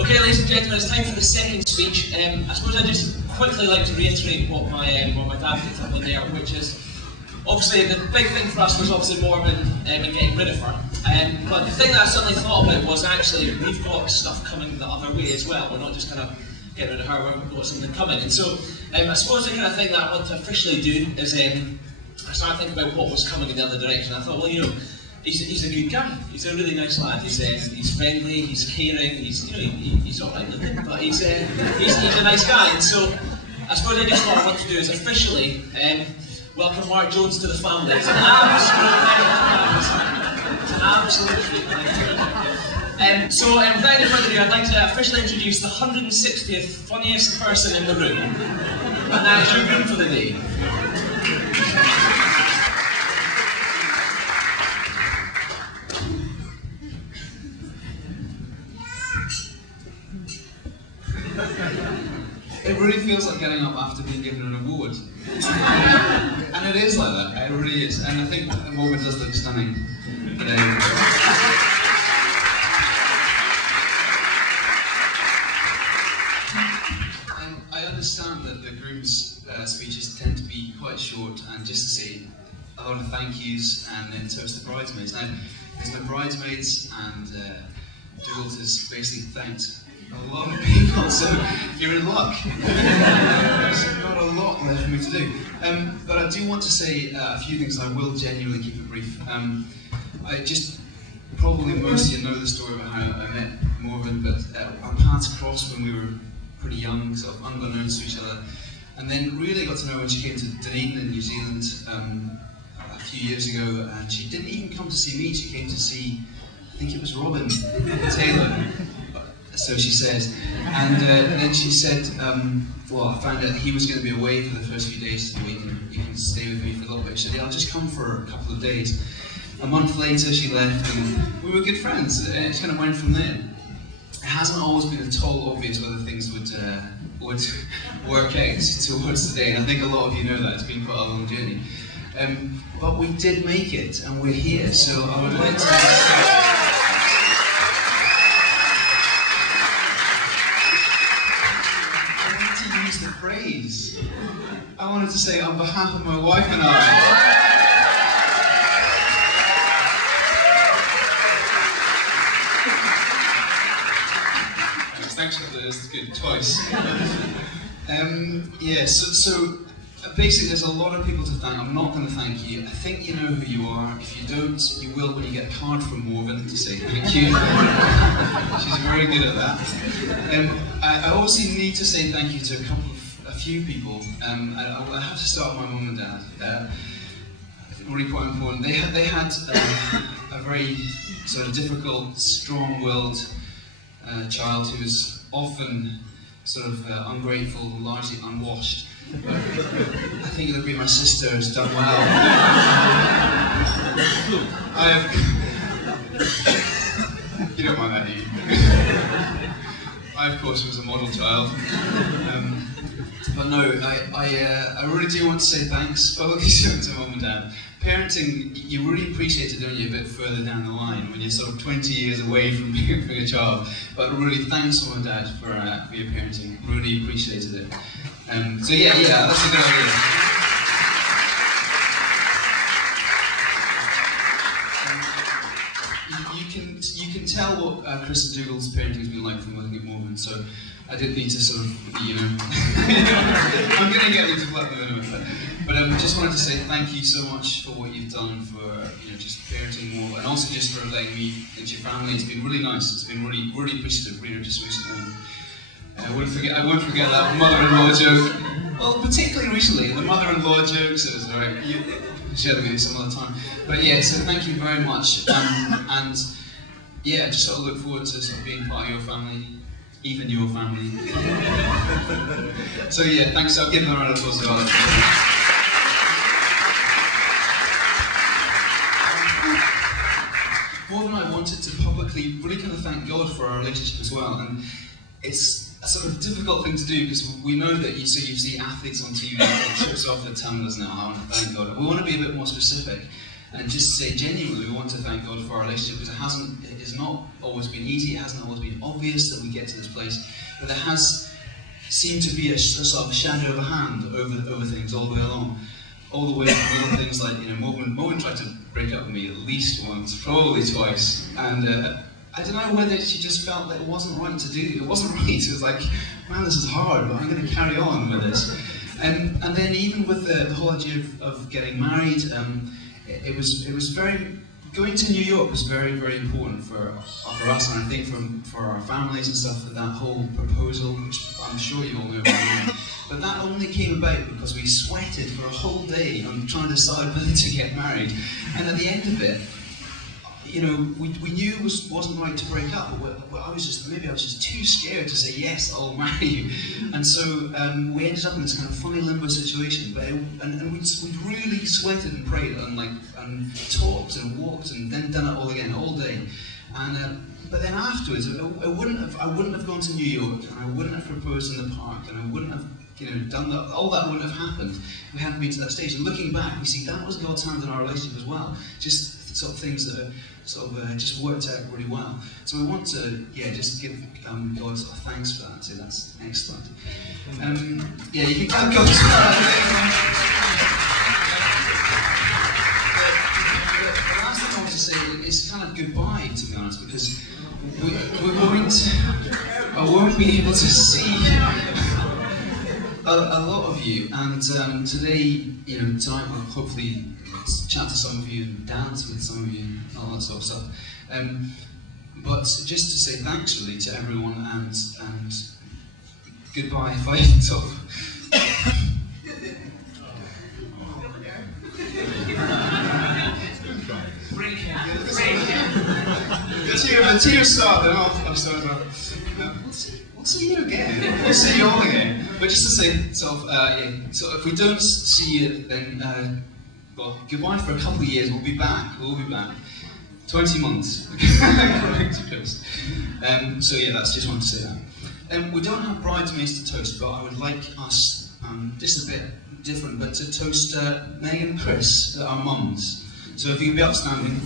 Okay, ladies and gentlemen, it's time for the second speech. I suppose I'd just quickly like to reiterate what my dad picked up on there, which is obviously the big thing for us was obviously Mormon and getting rid of her. But the thing that I suddenly thought about was actually we've got stuff coming the other way as well. We're not just kind of getting rid of her, we've got something coming. And so I suppose the kind of thing that I want to officially do is I started thinking about what was coming in the other direction. I thought, well, you know, he's a good guy. He's a really nice lad. He's friendly. He's caring. He's all right looking, but he's a nice guy. And so I suppose I just what I want to do is officially welcome Mark Jones to the family. It's an absolute treat. So without any further ado, I'd like to officially introduce the 160th funniest person in the room, and that's your group for the day. It really feels like getting up after being given an award. And it is like that, it really is. And I think the moment does look stunning today. I understand that the groom's speeches tend to be quite short and just to say a lot of thank yous and then toast the bridesmaids. Now, there's my bridesmaids and Douglas has basically thanked a lot of people, so you're in luck. There's not a lot left for me to do. But I do want to say a few things. I will genuinely keep it brief. Probably most of you know the story about how I met Morgan, but our paths crossed when we were pretty young, sort of unbeknownst to each other. And then really got to know when she came to Dunedin in New Zealand a few years ago, and she didn't even come to see me, she came to see, I think it was Robin Taylor. So she says, and then she said, well, I found out he was going to be away for the first few days of the week and you can stay with me for a little bit. She said, yeah, I'll just come for a couple of days. A month later she left and we were good friends, and it kind of went from there. It hasn't always been at all obvious whether things would work out towards today, and I think a lot of you know that, it's been quite a long journey. But we did make it, and we're here, so I would like to... the phrase. I wanted to say on behalf of my wife and I. Thanks for this good choice. Yeah, so basically there's a lot of people to thank. I'm not going to thank you. I think you know who you are. If you don't, you will when you get a card from Morgan to say thank you. She's very good at that. I obviously need to say thank you to a few people. I have to start with my mum and dad. Really quite important. They had a very sort of difficult, strong-willed child who was often sort of ungrateful, largely unwashed. But I think it'll be my sister has done well. You don't mind that, do you? I, of course, was a model child. But no, I really do want to say thanks, publicly to Mum and Dad. Parenting, you really appreciate it, don't you, a bit further down the line, when you're sort of 20 years away from being a child. But really, thanks Mum and Dad for your parenting. Really appreciated it. So yeah, that's a good idea. You can tell what Chris and Dougal's parenting's been like from looking at Morgan, so I didn't need to sort of, I'm going to get you to flat the minute, but I just wanted to say thank you so much for what you've done for just parenting more, and also just for letting me into your family. It's been really nice. It's been really, really appreciative. Rita just recently. I won't forget that mother-in-law joke. Well, particularly recently, the mother-in-law jokes. It was alright. Share them with you some other time. But yeah, so thank you very much, and yeah, just sort of look forward to sort of being part of your family. Even your family. So yeah, thanks. I'll give them a round of applause about it. More than I wanted to publicly really kind of thank God for our relationship as well, and it's a sort of difficult thing to do because we know that you see athletes on TV, it trips off the tongue, doesn't it? I want to thank God. We want to be a bit more specific. And just to say genuinely, we want to thank God for our relationship, because it's not always been easy, it hasn't always been obvious that we get to this place, but there has seemed to be a sort of shadow of a hand over things all the way along. All the way from little things like, Moen tried to break up with me at least once, probably twice, and I don't know whether she just felt that it wasn't right to do. It wasn't right. It was like, man, this is hard, but I'm going to carry on with this. And then even with the whole idea of getting married, it was very, going to New York was very, very important for us, and I think for our families and stuff, that whole proposal, which I'm sure you all know about. But that only came about because we sweated for a whole day on trying to decide whether to get married. And at the end of it, we knew it wasn't right to break up, but maybe I was just too scared to say, yes, I'll marry you. And so we ended up in this kind of funny limbo situation, and we'd really sweated and prayed and talked and walked and then done it all again, all day. And but then afterwards, I wouldn't have gone to New York, and I wouldn't have proposed in the park, and I wouldn't have done that. All that wouldn't have happened if we hadn't been to that stage. And looking back, we see that was God's hand in our relationship as well. Just sort of things that are just worked out really well. So we want to, just give God sort of thanks for that. So that's excellent. You can go The last thing I want to say is kind of goodbye, to be honest, because I won't be able to see a lot of you, and today, tonight we'll hopefully chat to some of you and dance with some of you and all that sort of stuff. But just to say thanks really to everyone, and goodbye if I sort of the tears start, then I'll start about. We'll see you again. We'll see you all again. But just to say, so if we don't see you, then goodbye for a couple of years. We'll be back. 20 months. That's just wanted to say that. We don't have bridesmaids to toast, but I would like us, just a bit different, but to toast Meg and Chris, our mums. So if you could be upstanding.